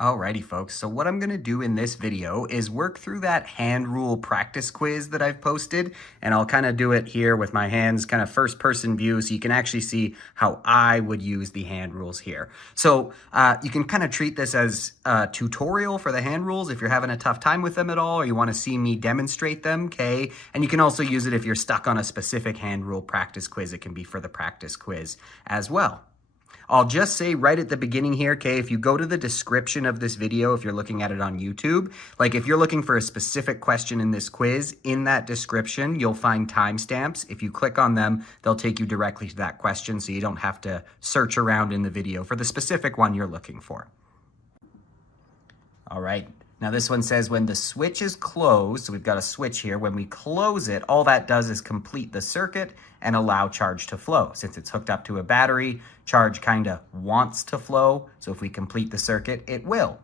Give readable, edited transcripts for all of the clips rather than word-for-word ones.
Alrighty folks, so what I'm going to do in this video is work through that hand rule practice quiz that I've posted, and I'll kind of do it here with my hands, kind of first person view, so you can actually see how I would use the hand rules here. So you can kind of treat this as a tutorial for the hand rules if you're having a tough time with them at all, or you want to see me demonstrate them, okay? And you can also use it if you're stuck on a specific hand rule practice quiz. It can be for the practice quiz as well. I'll just say right at the beginning here, okay, if you go to the description of this video, if you're looking at it on YouTube, like if you're looking for a specific question in this quiz, in that description, you'll find timestamps. If you click on them, they'll take you directly to that question, so you don't have to search around in the video for the specific one you're looking for. All right. Now this one says when the switch is closed, so we've got a switch here, when we close it, all that does is complete the circuit and allow charge to flow. Since it's hooked up to a battery, charge kind of wants to flow, so if we complete the circuit, it will.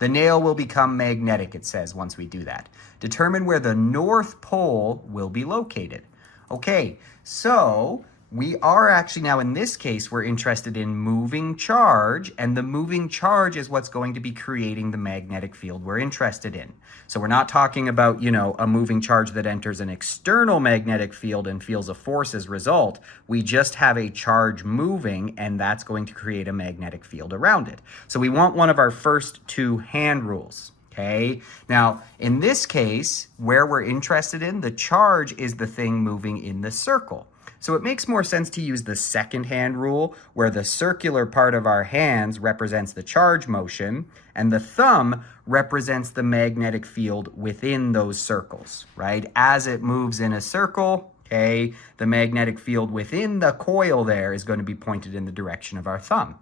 The nail will become magnetic, it says, once we do that. Determine where the North Pole will be located. Okay, so we are actually now, in this case, we're interested in moving charge, and the moving charge is what's going to be creating the magnetic field we're interested in. So we're not talking about, a moving charge that enters an external magnetic field and feels a force as a result. We just have a charge moving, and that's going to create a magnetic field around it. So we want one of our first two hand rules. Okay, now in this case, where we're interested in, the charge is the thing moving in the circle. So it makes more sense to use the second hand rule, where the circular part of our hands represents the charge motion, and the thumb represents the magnetic field within those circles, right? As it moves in a circle, okay, the magnetic field within the coil there is going to be pointed in the direction of our thumb.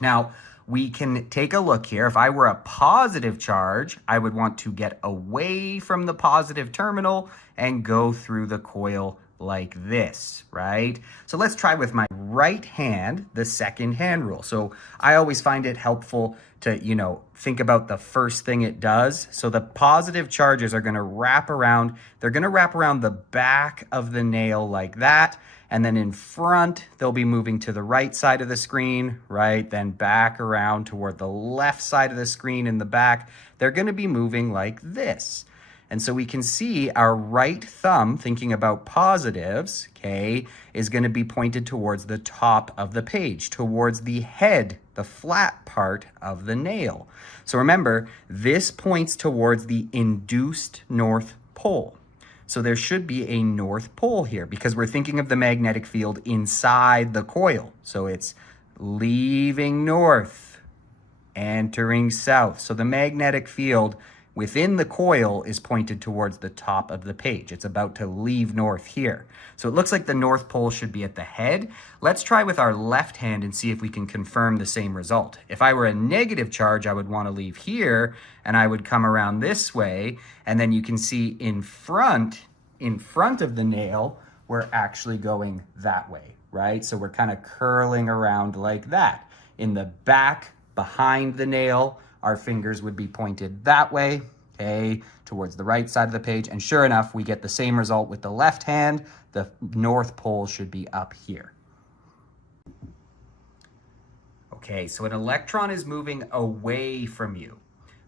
Now, we can take a look here. If I were a positive charge, I would want to get away from the positive terminal and go through the coil like this, right? So let's try with my right hand, the second hand rule. So I always find it helpful to, think about the first thing it does. So the positive charges are going to wrap around, they're going to wrap around the back of the nail like that. And then in front, they'll be moving to the right side of the screen, right? Then back around toward the left side of the screen in the back. They're going to be moving like this. And so we can see our right thumb, thinking about positives, okay, is going to be pointed towards the top of the page, towards the head, the flat part of the nail. So remember, this points towards the induced North Pole. So there should be a North Pole here because we're thinking of the magnetic field inside the coil. So it's leaving north, entering south. So the magnetic field within the coil is pointed towards the top of the page. It's about to leave north here. So it looks like the North Pole should be at the head. Let's try with our left hand and see if we can confirm the same result. If I were a negative charge, I would want to leave here and I would come around this way. And then you can see in front of the nail, we're actually going that way, right? So we're kind of curling around like that. In the back, behind the nail, our fingers would be pointed that way, okay, towards the right side of the page. And sure enough, we get the same result with the left hand. The North Pole should be up here. Okay, so an electron is moving away from you.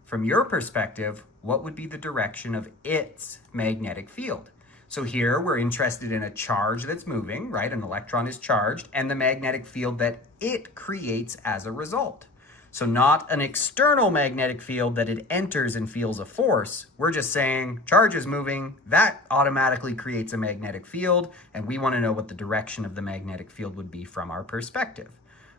From your perspective, what would be the direction of its magnetic field? So here we're interested in a charge that's moving, right? An electron is charged, and the magnetic field that it creates as a result. So not an external magnetic field that it enters and feels a force. We're just saying charge is moving, that automatically creates a magnetic field, and we want to know what the direction of the magnetic field would be from our perspective.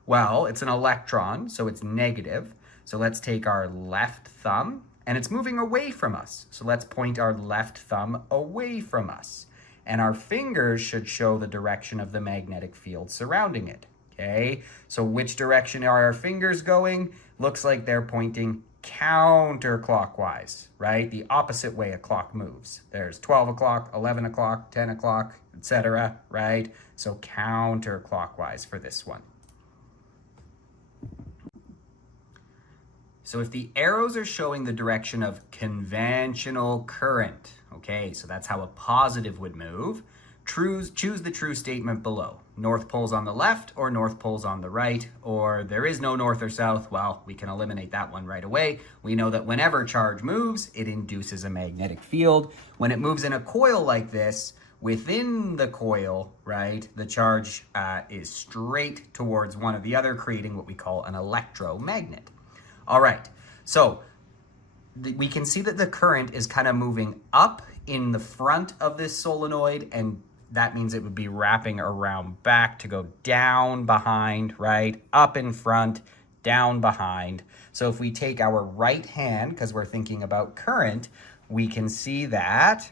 Well, it's an electron, so it's negative. So let's take our left thumb, and it's moving away from us. So let's point our left thumb away from us. And our fingers should show the direction of the magnetic field surrounding it. Okay, so which direction are our fingers going? Looks like they're pointing counterclockwise, right? The opposite way a clock moves. There's 12 o'clock, 11 o'clock, 10 o'clock, etc., right? So counterclockwise for this one. So if the arrows are showing the direction of conventional current, okay, so that's how a positive would move. choose the true statement below. North pole's on the left or North pole's on the right, or there is no north or south. Well, we can eliminate that one right away. We know that whenever charge moves, it induces a magnetic field. When it moves in a coil like this, within the coil, right, the charge is straight towards one or the other, creating what we call an electromagnet. All right, so we can see that the current is kind of moving up in the front of this solenoid, and that means it would be wrapping around back to go down behind, right? Up in front, down behind. So if we take our right hand, because we're thinking about current, we can see that,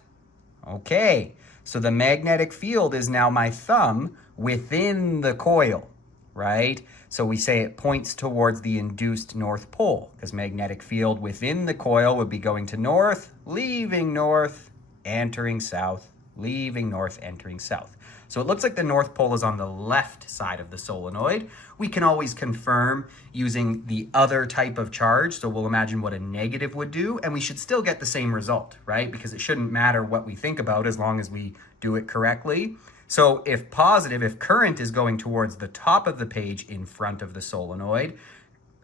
okay, so the magnetic field is now my thumb within the coil, right? So we say it points towards the induced north pole, because magnetic field within the coil would be going to north, leaving north, entering south, leaving north, entering south. So it looks like the north pole is on the left side of the solenoid. We can always confirm using the other type of charge. So we'll imagine what a negative would do, and we should still get the same result, right? Because it shouldn't matter what we think about as long as we do it correctly. So if positive, if current is going towards the top of the page in front of the solenoid,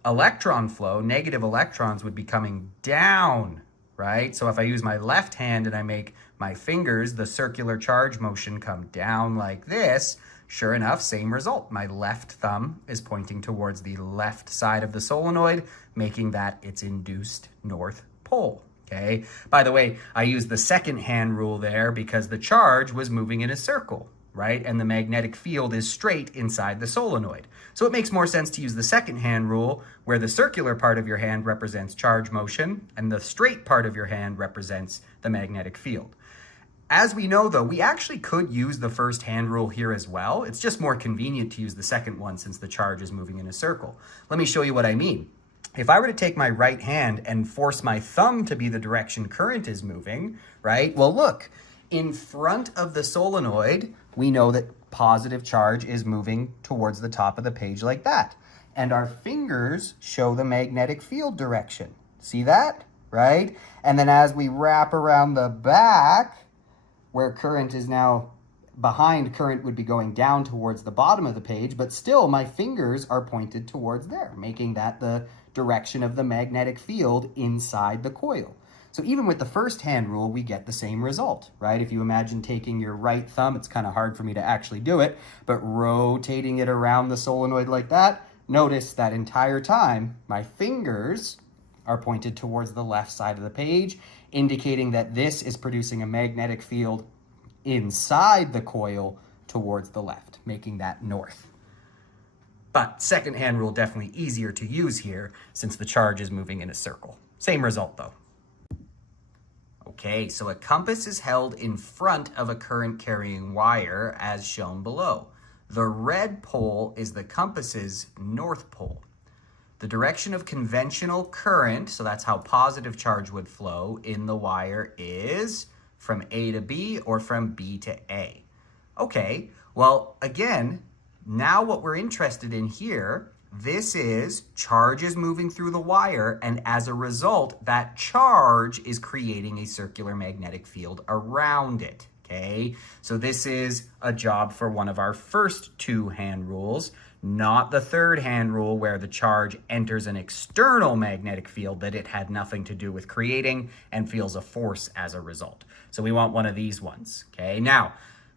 electron flow, negative electrons would be coming down, right? So if I use my left hand and I make my fingers, the circular charge motion come down like this, sure enough, same result. My left thumb is pointing towards the left side of the solenoid, making that its induced north pole, okay? By the way, I used the second hand rule there because the charge was moving in a circle, right? And the magnetic field is straight inside the solenoid. So it makes more sense to use the second hand rule where the circular part of your hand represents charge motion and the straight part of your hand represents the magnetic field. As we know though, we actually could use the first hand rule here as well. It's just more convenient to use the second one since the charge is moving in a circle. Let me show you what I mean. If I were to take my right hand and force my thumb to be the direction current is moving, right? Well, look, in front of the solenoid, we know that positive charge is moving towards the top of the page like that. And our fingers show the magnetic field direction. See that, right? And then as we wrap around the back, where current is now behind, current would be going down towards the bottom of the page, but still my fingers are pointed towards there, making that the direction of the magnetic field inside the coil. So even with the first hand rule, we get the same result, right? If you imagine taking your right thumb, it's kind of hard for me to actually do it, but rotating it around the solenoid like that, notice that entire time, my fingers are pointed towards the left side of the page, indicating that this is producing a magnetic field inside the coil towards the left, making that north. But second hand rule definitely easier to use here since the charge is moving in a circle. Same result though. Okay, so a compass is held in front of a current carrying wire as shown below. The red pole is the compass's north pole. The direction of conventional current, so that's how positive charge would flow in the wire, is from A to B or from B to A. Okay, well, again, now what we're interested in here, this is charge is moving through the wire, and as a result, that charge is creating a circular magnetic field around it. Okay, so this is a job for one of our first two hand rules, not the third hand rule where the charge enters an external magnetic field that it had nothing to do with creating and feels a force as a result. So we want one of these ones. Okay, now,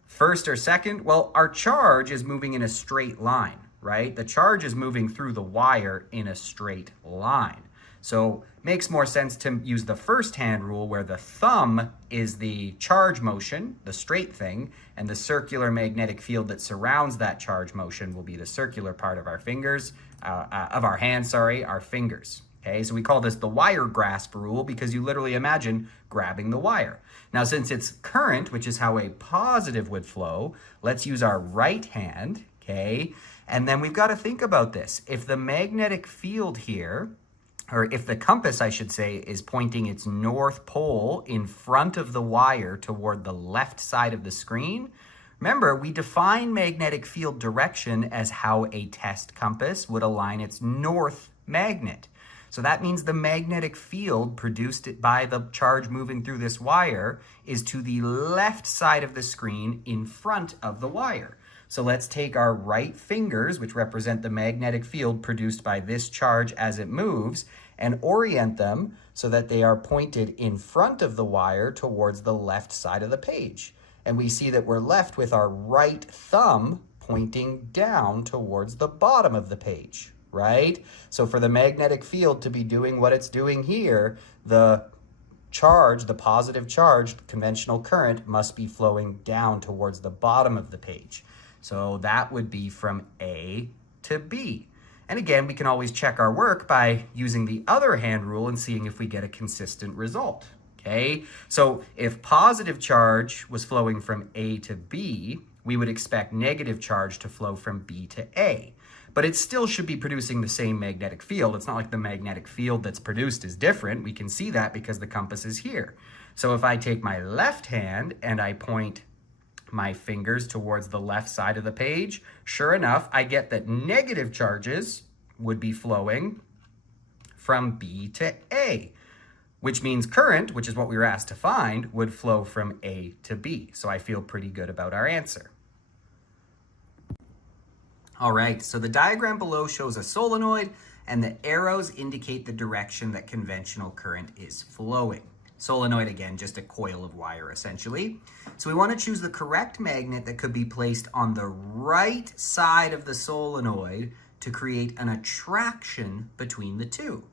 first or second, well, our charge is moving in a straight line, right? The charge is moving through the wire in a straight line. So makes more sense to use the first hand rule where the thumb is the charge motion, the straight thing, and the circular magnetic field that surrounds that charge motion will be the circular part of our fingers, our fingers. Okay, so we call this the wire grasp rule because you literally imagine grabbing the wire. Now, since it's current, which is how a positive would flow, let's use our right hand, okay? And then we've got to think about this. If the magnetic field here, or if the compass, I should say, is pointing its north pole in front of the wire toward the left side of the screen, remember, we define magnetic field direction as how a test compass would align its north magnet. So that means the magnetic field produced by the charge moving through this wire is to the left side of the screen in front of the wire. So let's take our right fingers, which represent the magnetic field produced by this charge as it moves, and orient them so that they are pointed in front of the wire towards the left side of the page. And we see that we're left with our right thumb pointing down towards the bottom of the page, right? So for the magnetic field to be doing what it's doing here, the charge, the positive charge, conventional current, must be flowing down towards the bottom of the page. So that would be from A to B. And again, we can always check our work by using the other hand rule and seeing if we get a consistent result. Okay, so if positive charge was flowing from A to B, we would expect negative charge to flow from B to A. But it still should be producing the same magnetic field. It's not like the magnetic field that's produced is different. We can see that because the compass is here. So if I take my left hand and I point my fingers towards the left side of the page, sure enough, I get that negative charges would be flowing from B to A, which means current, which is what we were asked to find, would flow from A to B. So I feel pretty good about our answer. All right, so the diagram below shows a solenoid and the arrows indicate the direction that conventional current is flowing. Solenoid, again, just a coil of wire, essentially. So we want to choose the correct magnet that could be placed on the right side of the solenoid to create an attraction between the two.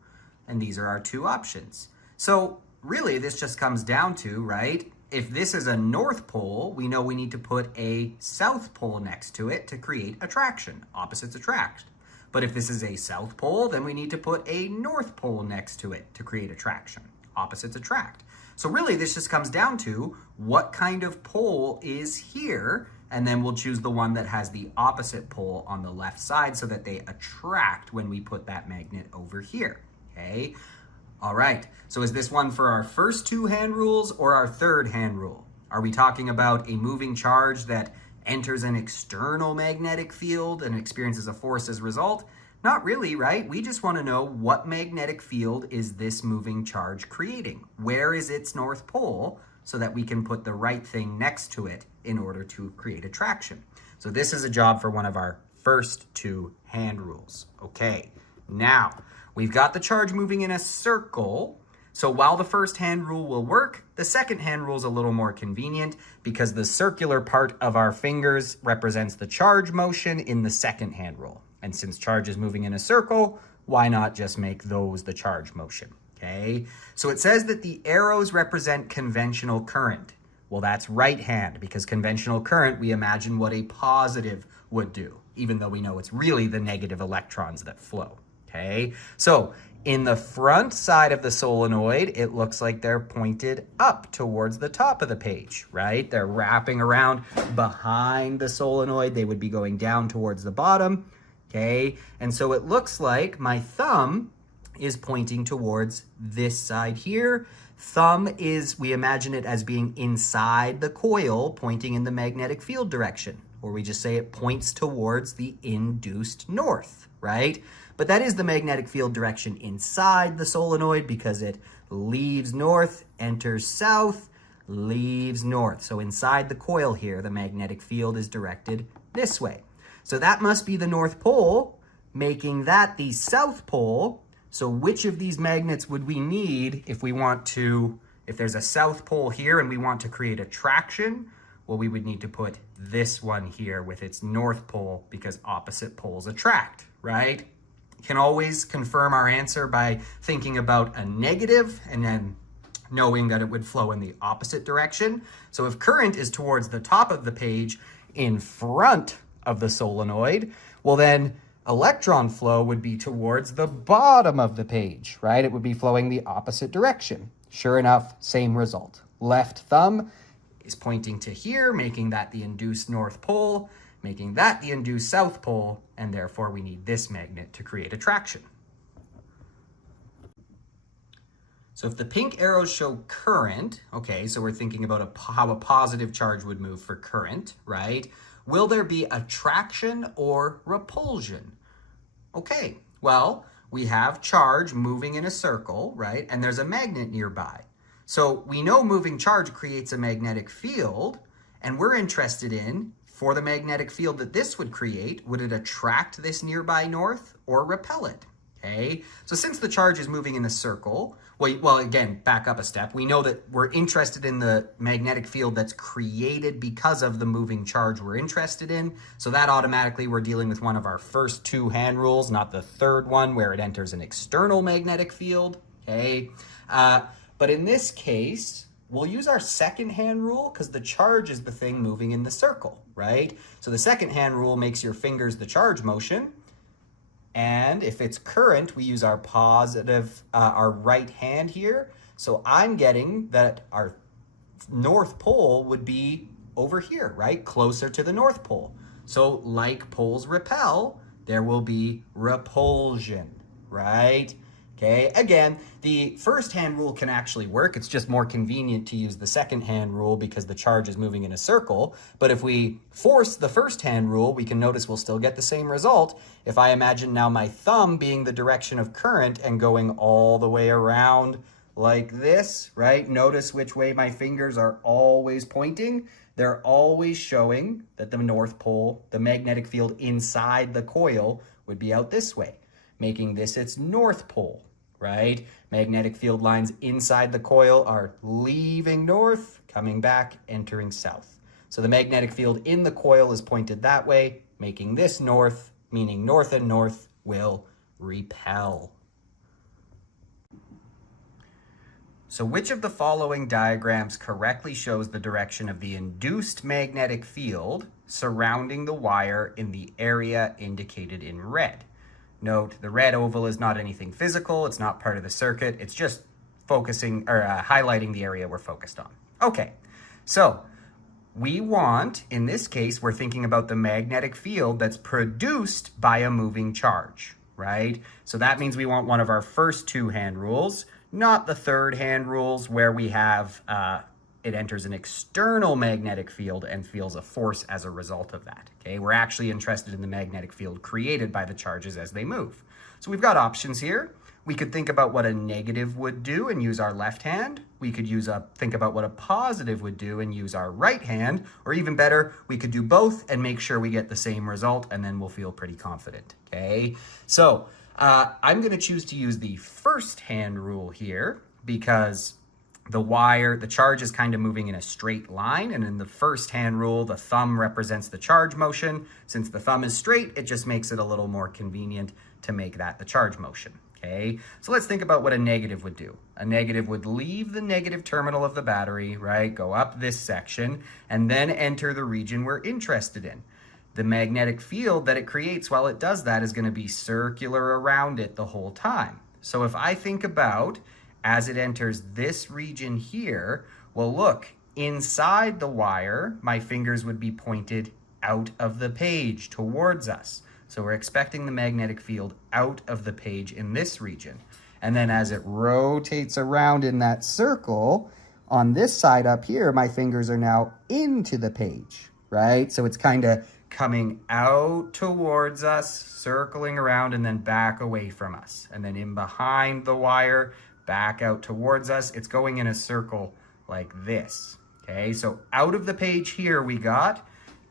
And these are our two options. So really, this just comes down to, right, if this is a north pole, we know we need to put a south pole next to it to create attraction. Opposites attract. But if this is a south pole, then we need to put a north pole next to it to create attraction. Opposites attract. So really, this just comes down to what kind of pole is here, and then we'll choose the one that has the opposite pole on the left side so that they attract when we put that magnet over here, okay? All right, so is this one for our first two hand rules or our third hand rule? Are we talking about a moving charge that enters an external magnetic field and experiences a force as a result? Not really, right? We just want to know what magnetic field is this moving charge creating? Where is its north pole so that we can put the right thing next to it in order to create attraction? So this is a job for one of our first two hand rules. Okay, now we've got the charge moving in a circle. So while the first hand rule will work, the second hand rule is a little more convenient because the circular part of our fingers represents the charge motion in the second hand rule. And since charge is moving in a circle, why not just make those the charge motion, okay? So it says that the arrows represent conventional current. Well, that's right hand, because conventional current, we imagine what a positive would do, even though we know it's really the negative electrons that flow, okay? So in the front side of the solenoid, it looks like they're pointed up towards the top of the page, right? They're wrapping around behind the solenoid. They would be going down towards the bottom. Okay, and so it looks like my thumb is pointing towards this side here. Thumb is, we imagine it as being inside the coil, pointing in the magnetic field direction, or we just say it points towards the induced north, right? But that is the magnetic field direction inside the solenoid because it leaves north, enters south, leaves north. So inside the coil here, the magnetic field is directed this way. So that must be the North Pole, making that the South Pole. So which of these magnets would we need if we want to, if there's a South Pole here and we want to create attraction? Well, we would need to put this one here with its North Pole because opposite poles attract, right? Can always confirm our answer by thinking about a negative and then knowing that it would flow in the opposite direction. So if current is towards the top of the page in front of the solenoid, well then electron flow would be towards the bottom of the page, right? It would be flowing the opposite direction. Sure enough, same result. Left thumb is pointing to here, making that the induced North Pole, making that the induced South Pole, and therefore we need this magnet to create attraction. So if the pink arrows show current, okay, so we're thinking about how a positive charge would move for current, right? Will there be attraction or repulsion? Okay, well, we have charge moving in a circle, right? And there's a magnet nearby. So we know moving charge creates a magnetic field, and we're interested in, for the magnetic field that this would create, would it attract this nearby north or repel it? Okay, so since the charge is moving in a circle, well, again, back up a step. We know that we're interested in the magnetic field that's created because of the moving charge we're interested in. So that automatically we're dealing with one of our first two hand rules, not the third one where it enters an external magnetic field. Okay, but in this case, we'll use our second hand rule because the charge is the thing moving in the circle, right? So the second hand rule makes your fingers the charge motion. And if it's current, we use our positive, our right hand here. So I'm getting that our north pole would be over here, right? Closer to the north pole. So like poles repel, there will be repulsion, right? Okay, again, the first hand rule can actually work. It's just more convenient to use the second hand rule because the charge is moving in a circle. But if we force the first hand rule, we can notice we'll still get the same result. If I imagine now my thumb being the direction of current and going all the way around like this, right? Notice which way my fingers are always pointing. They're always showing that the north pole, the magnetic field inside the coil, would be out this way, making this its north pole, right? Magnetic field lines inside the coil are leaving north, coming back, entering south. So the magnetic field in the coil is pointed that way, making this north, meaning north and north will repel. So which of the following diagrams correctly shows the direction of the induced magnetic field surrounding the wire in the area indicated in red? Note, the red oval is not anything physical. It's not part of the circuit. It's just focusing or highlighting the area we're focused on. Okay, so we want, in this case, we're thinking about the magnetic field that's produced by a moving charge, right? So that means we want one of our first two hand rules, not the third hand rules where we have it enters an external magnetic field and feels a force as a result of that. Okay, we're actually interested in the magnetic field created by the charges as they move. So we've got options here. We could think about what a negative would do and use our left hand. We could think about what a positive would do and use our right hand, or even better, we could do both and make sure we get the same result, and then we'll feel pretty confident. Okay, so I'm going to choose to use the first hand rule here because the charge is kind of moving in a straight line, and in the first hand rule, the thumb represents the charge motion. Since the thumb is straight, it just makes it a little more convenient to make that the charge motion. Okay, so let's think about what a negative would do. A negative would leave the negative terminal of the battery, right, go up this section, and then enter the region we're interested in. The magnetic field that it creates while it does that is going to be circular around it the whole time. So if I think about as it enters this region here, well, look, inside the wire, my fingers would be pointed out of the page towards us. So we're expecting the magnetic field out of the page in this region. And then as it rotates around in that circle, on this side up here, my fingers are now into the page, right? So it's kind of coming out towards us, circling around, and then back away from us. And then in behind the wire, back out towards us. It's going in a circle like this. Okay, so out of the page here we got,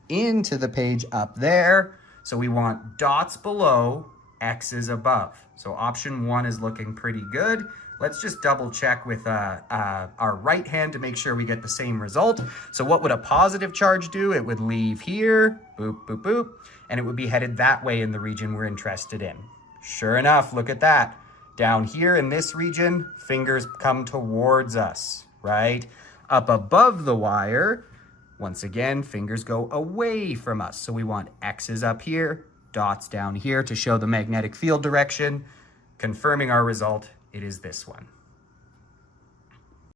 into the page up there. So we want dots below, X's above. So option 1 is looking pretty good. Let's just double check with our right hand to make sure we get the same result. So what would a positive charge do? It would leave here, boop, boop, boop, and it would be headed that way in the region we're interested in. Sure enough, look at that. Down here in this region, fingers come towards us, right? Up above the wire, once again, fingers go away from us. So we want X's up here, dots down here to show the magnetic field direction. Confirming our result, it is this one.